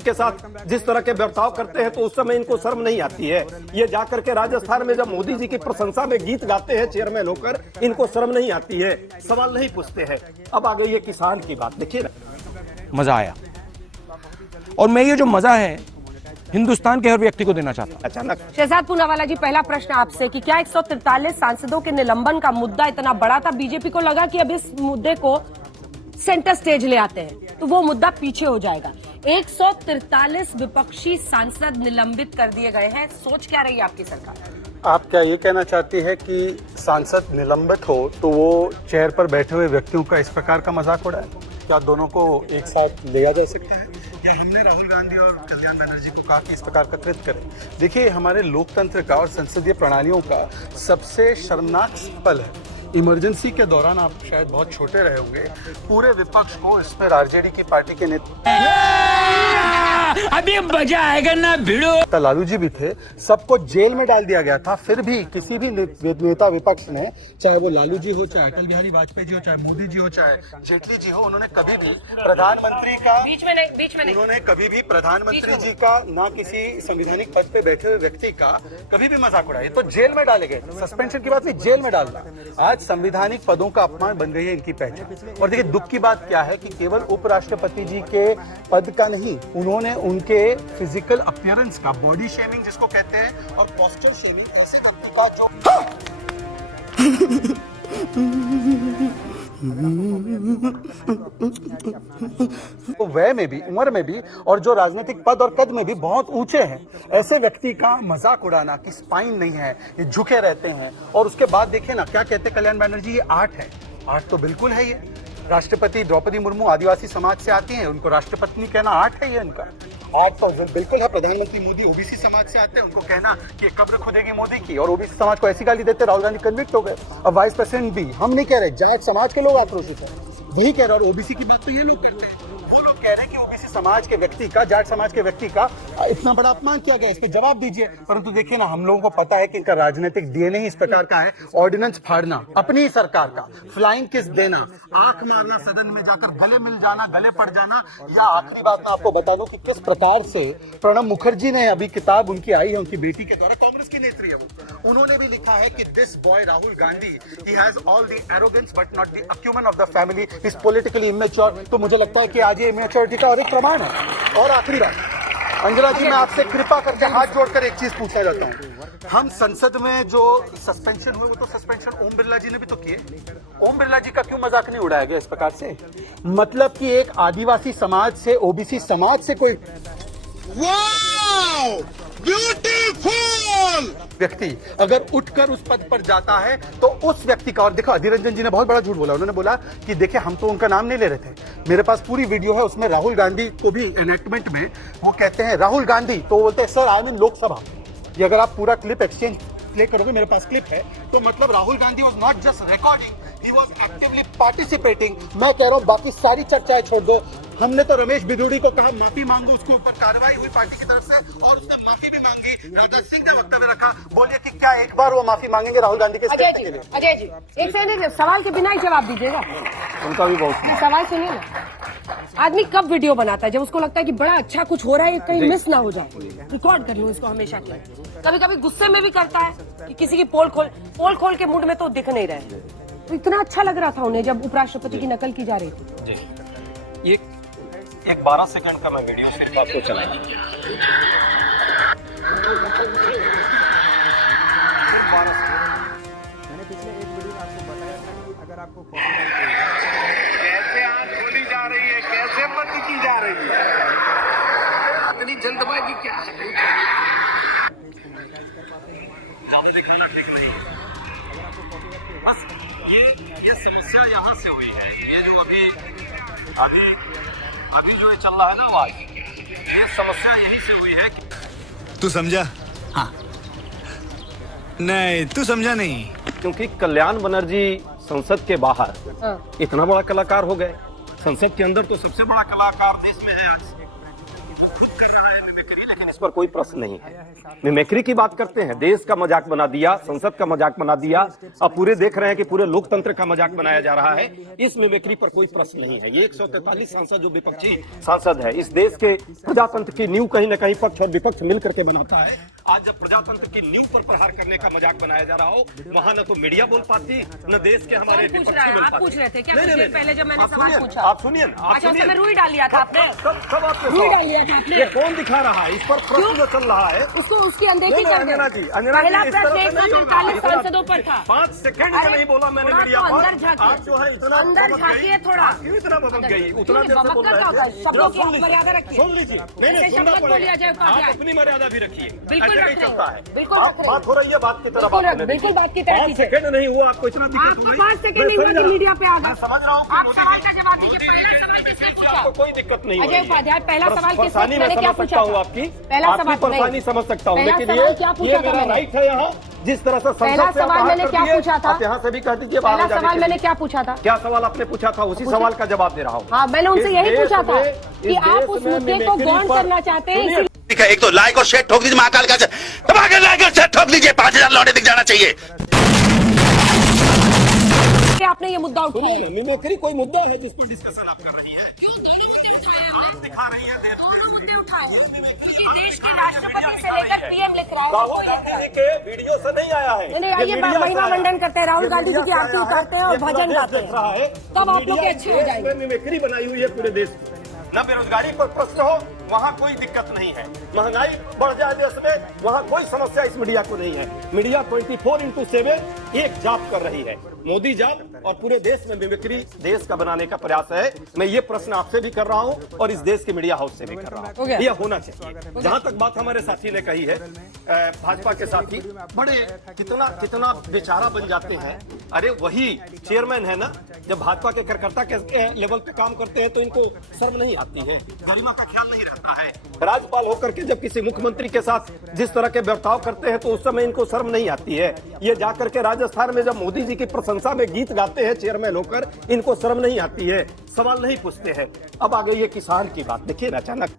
के साथ जिस तरह के बर्ताव करते हैं तो उस समय इनको शर्म नहीं आती है। ये जाकर के राजस्थान में जब मोदी जी की प्रशंसा में गीत गाते हैं चेयरमैन होकर, इनको शर्म नहीं आती है, सवाल नहीं पूछते हैं। अब आ गई ये किसान की बात, देखिए ना, मजा आया। और मैं ये जो मजा है हिंदुस्तान के हर व्यक्ति को देना चाहता हूं। अचानक शहजाद पूनावाला जी, पहला प्रश्न आपसे कि क्या 143 सांसदों के निलंबन का मुद्दा इतना बड़ा था, बीजेपी को लगा कि अब इस मुद्दे को सेंटर स्टेज ले आते हैं तो वो मुद्दा पीछे हो जाएगा। 143 विपक्षी सांसद निलंबित कर दिए गए हैं, सोच क्या रही है आपकी सरकार? आप क्या ये कहना चाहती है कि सांसद निलंबित हो तो वो चेयर पर बैठे हुए व्यक्तियों का इस प्रकार का मजाक उड़ाए? क्या दोनों को एक साथ लिया जा सकता है? या हमने राहुल गांधी और कल्याण बनर्जी को कहा कि इस प्रकार का कृत्य करें? देखिए, हमारे लोकतंत्र का और संसदीय प्रणालियों का सबसे शर्मनाक पल है। इमरजेंसी के दौरान, आप शायद बहुत छोटे रहे होंगे, पूरे विपक्ष को, इसमें आरजेडी की पार्टी के नेता अभी मजा आएगा ना भिड़ो, लालू जी भी थे, सबको जेल में डाल दिया गया था। फिर भी किसी भी नेता विपक्ष ने, चाहे वो लालू जी हो, चाहे अटल बिहारी वाजपेयी जी हो, चाहे मोदी जी हो, चाहे जेटली जी हो, उन्होंने कभी भी प्रधानमंत्री का बीच में नहीं उन्होंने कभी भी प्रधानमंत्री जी का, ना किसी संवैधानिक पद पे बैठे हुए व्यक्ति का कभी भी मजाक उड़ाया। तो जेल में डाले गए, सस्पेंशन की बात नहीं, जेल में डालना आज संवैधानिक पदों का अपमान बन गई है इनकी पहचान। और देखिए, दुख की बात क्या है कि केवल उपराष्ट्रपति जी के पद का नहीं, उन्होंने उनके फिजिकल अपीयरेंस का, बॉडी शेमिंग जिसको कहते हैं, और पोस्चर शेमिंग ऐसे शब्दों का जो तो वह में भी, उम्र में भी, और जो राजनीतिक पद और कद में भी बहुत ऊंचे हैं, ऐसे व्यक्ति का मजाक उड़ाना कि स्पाइन नहीं है, ये झुके रहते हैं। और उसके बाद देखिए ना क्या कहते हैं कल्याण बनर्जी, ये आर्ट है। आर्ट तो बिल्कुल है ये। राष्ट्रपति द्रौपदी मुर्मू आदिवासी समाज से आती हैं, उनको राष्ट्रपत्नी कहना आर्ट है ये इनका। आर्ट तो बिल्कुल है। प्रधानमंत्री मोदी ओबीसी समाज से आते हैं, उनको कहना कि कब्र खुदेगी मोदी की, और ओबीसी समाज को ऐसी गाली देते राहुल गांधी कन्विक्ट हो गए। अब वाइस प्रेसिडेंट भी, हम नहीं कह रहे, जाट समाज के लोग आक्रोशित हैं, वही कह रहे। और ओबीसी की बात तो ये लोग करते हैं, वो लोग कह रहे हैं कि ओबीसी समाज के व्यक्ति का, जाट समाज के व्यक्ति का इतना बड़ा अपमान किया गया, इस पे जवाब दीजिए। परंतु देखिए ना, हम लोगों को पता है कि इनका राजनीतिक डीएनए ही इस प्रकार का है। ऑर्डिनेंस फाड़ना, अपनी ही सरकार का फ्लाइंग किस देना, आंख मारना, सदन में जाकर गले मिल जाना, गले पड़ जाना। या आखिरी बात मैं आपको बता दूं कि किस प्रकार से प्रणब मुखर्जी ने, अभी किताब उनकी आई है, उनकी बेटी के द्वारा, कांग्रेस की नेत्री है वो, उन्होंने भी लिखा है कि this boy Rahul Gandhi, he has all the arrogance but not the acumen of the family, is politically immature. तो मुझे लगता है कि आज ये इमेच्योरिटी का और एक प्रमाण है। और आखिरी बात, अंजना जी, मैं आपसे कृपा करके हाथ जोड़कर एक चीज पूछना चाहता हूँ। हम संसद में जो सस्पेंशन हुए, वो तो सस्पेंशन ओम बिरला जी ने भी तो किए। ओम बिरला जी का क्यों मजाक नहीं उड़ाया गया इस प्रकार से? मतलब कि एक आदिवासी समाज से, ओबीसी समाज से कोई ब्यूटीफुल व्यक्ति अगर उठकर उस पद पर जाता है तो उस व्यक्ति का, और देखो अधीर रंजन जी ने बहुत बड़ा झूठ बोला। उन्होंने बोला कि देखिए, हम तो उनका नाम नहीं ले रहे थे, मेरे पास पूरी वीडियो है, उसमें राहुल गांधी को भी एनेक्टमेंट में वो कहते हैं राहुल गांधी, तो बोलते हैं सर आई एम इन लोकसभा। ये अगर आप पूरा क्लिप एक्सचेंज प्ले करोगे, मेरे पास क्लिप है, तो मतलब Rahul Gandhi was not just recording, he was actively participating. मैं कह रहा हूं, बाकी सारी चर्चाएं छोड़ दो। हमने तो रमेश बिदुड़ी को कहा माफी मांगो, उसके ऊपर कार्रवाई हुई पार्टी की तरफ से, और उसने माफी भी मांगी। राजनाथ सिंह ने वक्तव्य रखा, बोलिए कि क्या एक बार वो माफी मांगेंगे राहुल गांधी के? अजय जी एक सेकंड, सवाल के बिना ही जवाब दीजिएगा। उनका भी बहुत सवाल सुनिए ना, आदमी कब वीडियो बनाता है? जब उसको लगता है कि बड़ा अच्छा कुछ हो रहा है, कहीं मिस ना हो जाए, रिकॉर्ड कर लो इसको हमेशा। कभी कभी गुस्से में भी करता है कि किसी की पोल खोल के मूड में तो दिख नहीं रहे। तो इतना अच्छा लग रहा था उन्हें जब उपराष्ट्रपति की नकल की जा रही थी। जी, एक 12 सेकंड का मैं वीडियो फिर आपको चलाया। मैंने पिछले एक वीडियो में आपको बताया था कि अगर आपको कैसे आंख खोली जा रही है, कैसे बंद की जा रही है, इतनी जल्दबाजी क्या है? बस ये समस्या यहाँ से हुई है। ये जो अभी जो ये चल रहा है ना आवाज, ये समस्या यहीं से हुई है। तू समझा? हाँ नहीं, तू समझा नहीं, क्योंकि कल्याण बनर्जी संसद के बाहर इतना बड़ा कलाकार हो गए, संसद के अंदर तो सबसे बड़ा कलाकार देश में है आज। लेकिन इस पर कोई प्रश्न नहीं है। मिमिक्री की बात करते हैं, देश का मजाक बना दिया, संसद का मजाक बना दिया, अब पूरे देख रहे हैं कि पूरे लोकतंत्र का मजाक बनाया जा रहा है। इस मिमिक्री पर कोई प्रश्न नहीं है। ये 143 सांसद जो विपक्षी सांसद है, इस देश के प्रजातंत्र की नींव कहीं न कहीं पक्ष और विपक्ष मिलकर के बनाता है। आज जब प्रजातंत्र की नींव पर प्रहार करने का मजाक बनाया जा रहा हो, वहां न तो मीडिया बोल पाती, न देश के हमारे कौन पूछ विपक्षी रहा है? बोल आप पाते। पूछ रहे थे क्या? नहीं, मुझे नहीं, पहले जब मैंने आप सवाल सुनिए, पूछा। आप सुनिए, आप अच्छा, सुनिए। उसमें रुई डाल दिया था आपने? सब आपने रुई डाल दिया था आपने? ये कौन दिखा रहा है? इस पर प्रश्न जो चल रहा है, उसको उसकी अनदेखी नहीं, कर अंजना दो। जी, अंजना पहला जी, इस प्रश्न तरह से नहीं 143 होगा। सांसदों पर था। 5 सेकंड में नहीं बोला मैंने थोड़ा मीडिया तो पर। अंदर झांकिए। आप जो है इतना अंदर बमक झांकिए गई, थोड़ा। आप क्यों इतना बमक गई? उतना क्यों? देर से बमक बोल का रहे क्या होता है? थे। शब्दों की सुन लीजिए, मर्यादा रखिए। सुन लीजिए, नहीं ऐसे सुनना शब्द बोलिए पड़ेगा। अजय उपाध्याय। आप अपनी मर्यादा भी रखिए। बिल्कुल ऐसे रख नहीं रहे हैं। चलता है। बिल्कुल रख रहे हैं। बात हो रही है, बात की तरफ बिल्कुल बात की तरह 5 सेकंड नहीं हुआ, आपको इतना दिक्कत आपको हो गई? 5 सेकंड नहीं हुआ कि मीडिया पे आ गए। मैं समझ रहा हूँ कि आप मोदी सवाल जी- का जवाब दीजिए। मोदी पहला जी- सवाल किसने पूछा? आपको कोई दिक्कत नहीं हो अजय रही है। उपाध्याय, पहला सवाल किसने? परेशानी मैंने मैं क्या समझ पूछा सकता हूँ था? आपकी, पहला आपकी सवाल परेशानी नहीं। समझ सकता हूँ, पहला लेकिन सवाल क्या पूछा ये था मेरा मैंने? राइट है यहाँ, जिस तरह से पहला संसद से आप सवाल बाहर मैंने कर क्या दिए, पूछा था? आप यहाँ से भी कह दीजिए बाहर पहला जाने सवाल के मैंने लिए। क्या पूछा था? क्या सवाल आपने पूछा था? उसी सवाल का जवाब दे रहा हूँ। हाँ, मैंने उनसे इस यही देश पूछा था में- कि इस आप देश उस में मुद्दे को मिमिक्री गौण पर- करना चाहते हैं। सुनिए, ठीक है, एक तो लाइक और शेयर ठोक दीजिए महाकाल का, दबा के लाइक और शेयर ठोक दीजिए, 5000 लौटे दिख जाना चाहिए। कि आपने ये मुद्दा उठाया। सुनिए, मिमिक्री कोई मुद्दा है जिस पर डिस्कशन आप कर रही हैं? राहुल गांधी जी के वीडियो से नहीं आया है। नहीं, आइए महिमा मंडन करते हैं, राहुल गांधी जी की आरती उतारते हैं और भजन गाते देख रहा है, हैं, तब आप लोग के अच्छे हो जाएंगे। मिमिक्री बनाई हुई है पूरे देश में। न बेरोजगारी पर प्रश्न हो, वहाँ कोई दिक्कत नहीं है। महंगाई बढ़ जाए देश में, वहाँ कोई समस्या इस मीडिया को नहीं है। मीडिया 24/7 एक जाप कर रही है, मोदी जाप, और पूरे देश में मिमिक्री देश का बनाने का प्रयास है। मैं ये प्रश्न आपसे भी कर रहा हूँ और इस देश के मीडिया हाउस से भी कर रहा हूँ। यह होना चाहिए। जहाँ तक बात हमारे साथी ने कही है, भाजपा के साथी बड़े कितना बेचारा बन जाते हैं। अरे वही चेयरमैन है ना, जब भाजपा के कार्यकर्ता के लेवल पे काम करते हैं तो इनको शर्म नहीं आती है, गरिमा का ख्याल नहीं रहता है। राज्यपाल होकर के जब किसी मुख्यमंत्री के साथ जिस तरह के बर्ताव करते हैं तो उस समय इनको शर्म नहीं आती है। ये जाकर के राजस्थान में जब मोदी जी की प्रशंसा में गीत गाते हैं चेयरमैन होकर, इनको शर्म नहीं आती है, सवाल नहीं पूछते हैं। अब आ गई है किसान की बात। देखिए ना, अचानक